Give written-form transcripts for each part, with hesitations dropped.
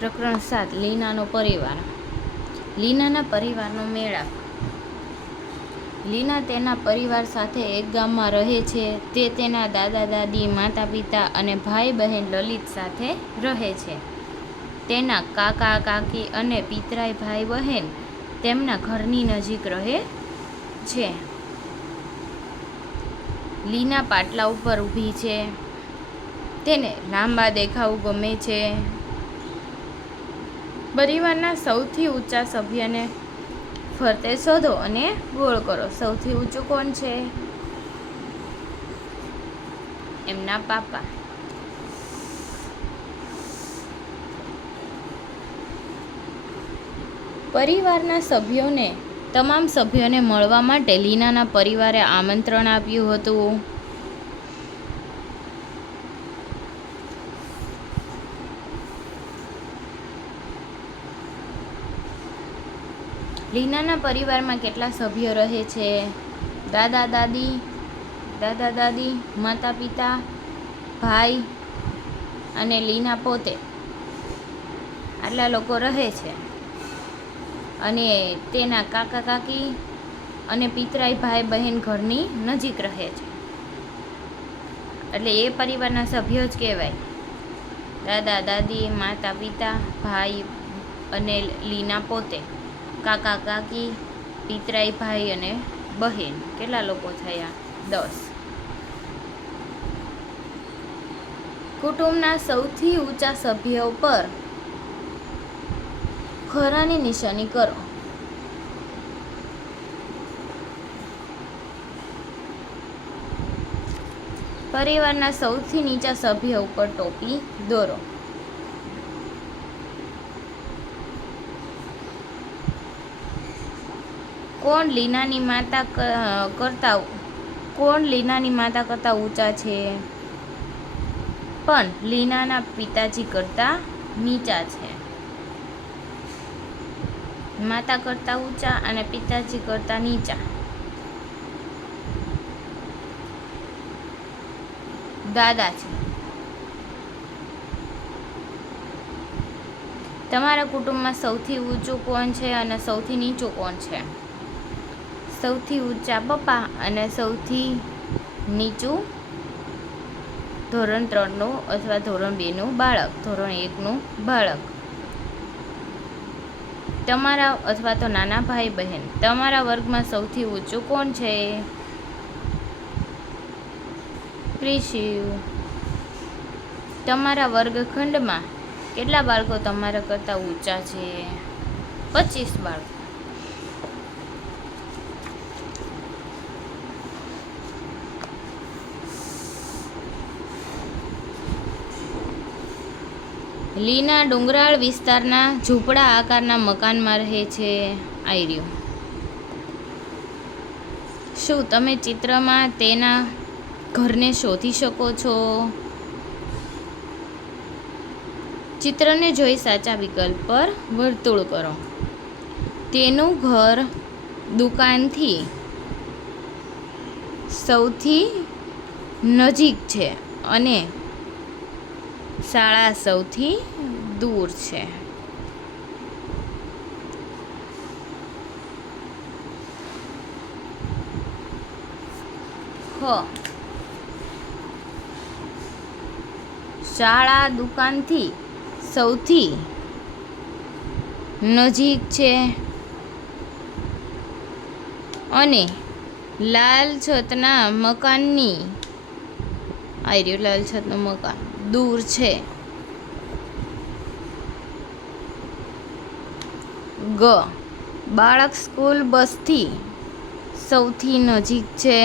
પ્રકરણ 7 લીનાનો પરિવાર. લીનાના પરિવારનો મેળાપ. લીના તેના પરિવાર સાથે એક ગામમાં રહે છે. તે તેના દાદા દાદી, માતા પિતા અને ભાઈ બહેન લલિત સાથે રહે છે. તેના કાકા કાકી અને પિતરાઈ ભાઈ બહેન તેમના ઘરની નજીક રહે છે. લીના પાટલા ઉપર ઊભી છે. તેને લાંબા દેખાવ ગમે છે. પરિવારના સૌથી ઊંચા સભ્યને ફરતે શોધો અને ગોળ કરો. સૌથી ઊંચું કોણ છે? એમના પાપા. પરિવારના તમામ સભ્યોને મળવા માટે લીનાના પરિવારે આમંત્રણ આપ્યું હતું. લીનાના પરિવારમાં કેટલા સભ્યો રહે છે? દાદા દાદી, માતા પિતા, ભાઈ અને લીના પોતે. આટલા લોકો રહે છે. અને તેના કાકા કાકી અને પિતરાઈ ભાઈ બહેન ઘરની નજીક રહે છે. એટલે એ પરિવારના સભ્યો જ કહેવાય. દાદા દાદી, માતા પિતા, ભાઈ અને લીના પોતે, કાકા કાકી, પિતરાઈ ભાઈ અને બહેન. કેટલા લોકો થયા? 10. કુટુંબના સૌથી ઊંચા સભ્યો પર ખરાની નિશાની કરો. પરિવારના સૌથી નીચા સભ્ય ઉપર ટોપી દોરો. કોણ લીનાની માતા કરતા ઊંચા છે? પણ લીનાના પિતાજી કરતા નીચા છે. માતા કરતા ઊંચા અને પિતાજી કરતા નીચા. દાદા છે. તમારા કુટુંબમાં સૌથી ઊંચું કોણ છે અને સૌથી નીચું કોણ છે? સૌથી ઊંચા પપ્પા અને સૌથી નીચું ધોરણ 3નું અથવા ધોરણ 2નું બાળક, ધોરણ 1નું બાળક. તમારા અથવા તો નાના ભાઈ બહેન. તમારા વર્ગમાં સૌથી ઊંચું કોણ છે? પ્રિશિવ. તમારા વર્ગખંડમાં કેટલા બાળકો તમારા કરતાં ઊંચા છે? 25 બાળકો. લીના ડુંગરાળ વિસ્તારના ઝૂંપડા આકારના મકાનમાં રહે છે. આયર્યું. શું તમે ચિત્રમાં તેના ઘરને શોધી શકો છો? ચિત્રને જોઈ સાચા વિકલ્પ પર વર્તુળ કરો. તેનું ઘર દુકાનથી સૌથી નજીક છે અને શાળા સૌથી દૂર છે. શાળા દુકાનથી સૌથી નજીક છે અને લાલ છતના મકાનની લાલ છતનું મકાન દૂર છે. બાળક સ્કૂલ બસથી સૌથી નજીક છે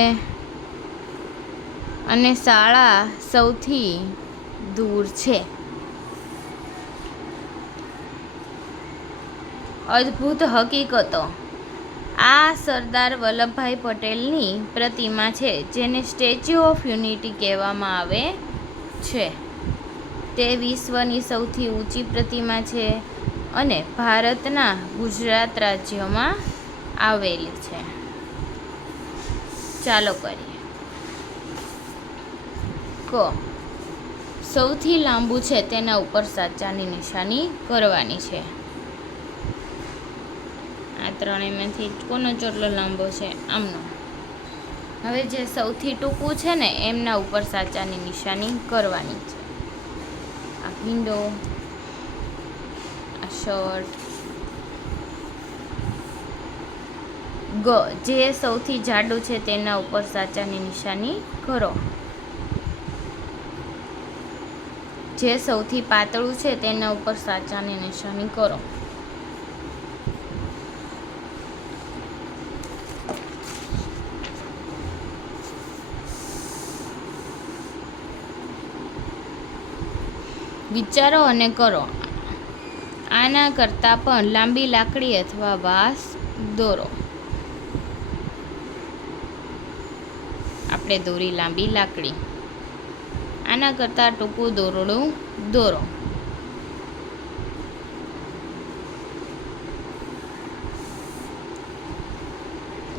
અને શાળા સૌથી દૂર છે. અદ્ભુત હકીકતો. આ સરદાર વલ્લભભાઈ પટેલની પ્રતિમા છે, જેને સ્ટેચ્યુ ઓફ યુનિટી કહેવામાં આવે છે. તે વિશ્વની સૌથી ઊંચી પ્રતિમા છે અને ભારતના ગુજરાત રાજ્યમાં આવેલી છે. ચાલો કરીએ. સૌથી લાંબુ છે તેના ઉપર સાચાની નિશાની કરવાની છે. આ ત્રણેયમાંથી કોનો ચોટલો લાંબો છે? આમનો. હવે જે સૌથી ટૂંકું છે ને એમના ઉપર સાચાની નિશાની કરવાની છે. આ વિન્ડો, આ શર્ટ. ગ, જે સૌથી જાડું છે તેના ઉપર સાચાની નિશાની કરો. જે સૌથી પાતળું છે તેના ઉપર સાચાની નિશાની કરો. વિચારો અને કરો. આના કરતાં પણ લાંબી લાકડી અથવા વાંસ દોરો. આપણે દોરી લાંબી લાકડી. આના કરતાં ટૂંકું દોરડું દોરો.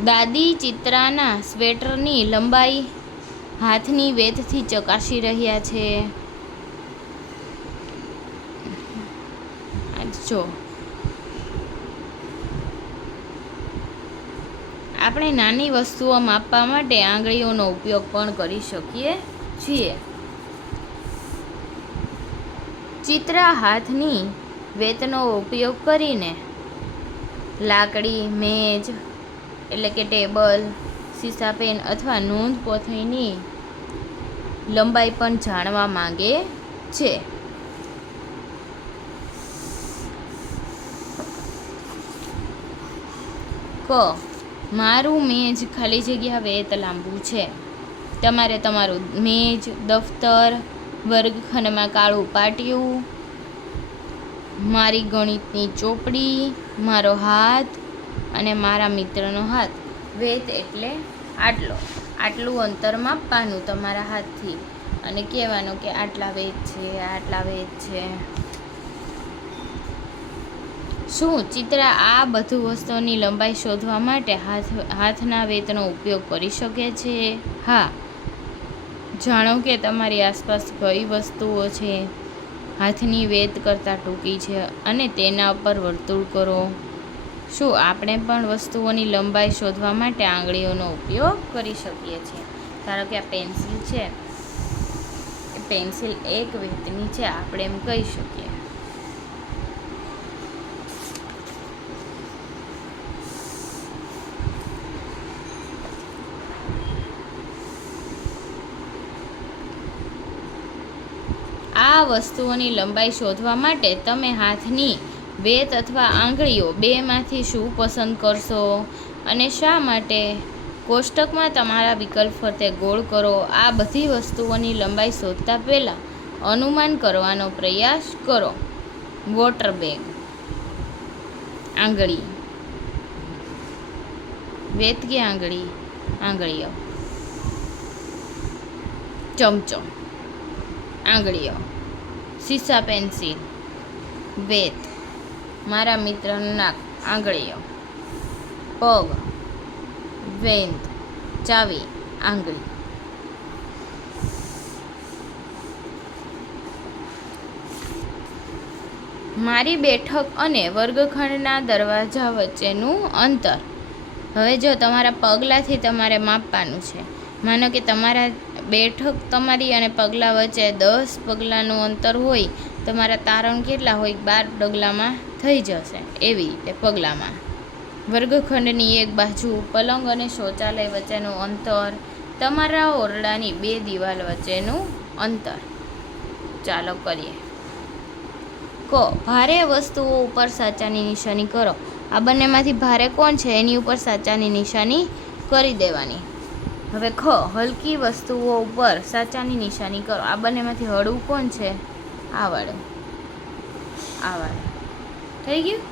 દાદી ચિત્રાના સ્વેટરની લંબાઈ હાથની વેધથી ચકાસી રહ્યા છે. જો આપણે નાની વસ્તુઓ માપવા માટે આંગળીઓનો ઉપયોગ પણ કરી શકીએ છીએ. ચિત્રા હાથની વેતનો ઉપયોગ કરીને લાકડી, મેજ એટલે કે ટેબલ, સીસા પેન અથવા નોંધ પોથીની લંબાઈ પણ જાણવા માંગે છે. ક, મારું મેજ ખાલી જગ્યા વેત લાંબુ છે. તમારે તમારું મેજ, દફતર, વર્ગખંડમાં કાળું પાટિયું, મારી ગણિતની ચોપડી, મારો હાથ અને મારા મિત્રનો હાથ. વેત એટલે આટલું અંતર માપવાનું તમારા હાથથી અને કહેવાનું કે આટલા વેત છે, આટલા વેત છે. શું ચિત્રા આ બધું વસ્તુઓની લંબાઈ શોધવા માટે હાથના વેતનો ઉપયોગ કરી શકે છે? હા. જાણો કે તમારી આસપાસ કઈ વસ્તુઓ છે હાથની વેત કરતાં ટૂંકી છે અને તેના પર વર્તુળ કરો. શું આપણે પણ વસ્તુઓની લંબાઈ શોધવા માટે આંગળીઓનો ઉપયોગ કરી શકીએ છીએ? ધારો કે આ પેન્સિલ છે, એ પેન્સિલ એક વેતની છે આપણે એમ કહી શકીએ. આ વસ્તુઓની લંબાઈ શોધવા માટે તમે હાથની વેત અથવા આંગળીઓ બેમાંથી શું પસંદ કરશો અને શા માટે? કોષ્ટકમાં તમારા વિકલ્પ ફરતે ગોળ કરો. આ બધી વસ્તુઓની લંબાઈ શોધતા પહેલાં અનુમાન કરવાનો પ્રયાસ કરો. વોટર બેગ, આંગળી, વેત કે આંગળી? આંગળીઓ. ચમચો, આંગળીઓ. સીસા પેન્સિલ, વેત. મારા મિત્રનું નાક, આંગળીઓ. પગ, વેત. ચાવી, આંગળી. મારી બેઠક અને વર્ગખંડના દરવાજા વચ્ચેનું અંતર. હવે જો તમારા પગલાંથી તમારે માપવાનું છે. માનો કે તમારા બેઠક તમારી અને પગલાં વચ્ચે 10 પગલાંનું અંતર હોય, તમારા તારણ કેટલા હોય? 12 ડગલામાં થઈ જશે. એવી રીતે પગલાંમાં. વર્ગખંડની એક બાજુ, પલંગ અને શૌચાલય વચ્ચેનું અંતર, તમારા ઓરડાની 2 દિવાલ વચ્ચેનું અંતર. ચાલો કરીએ. ક, ભારે વસ્તુઓ ઉપર સાચાની નિશાની કરો. આ બંનેમાંથી ભારે કોણ છે એની ઉપર સાચાની નિશાની કરી દેવાની. હવે ખ, હલકી વસ્તુઓ ઉપર સાચાની નિશાની કરો. આ બંનેમાંથી હળવું કોણ છે? આ વાળું. થઈ ગયું?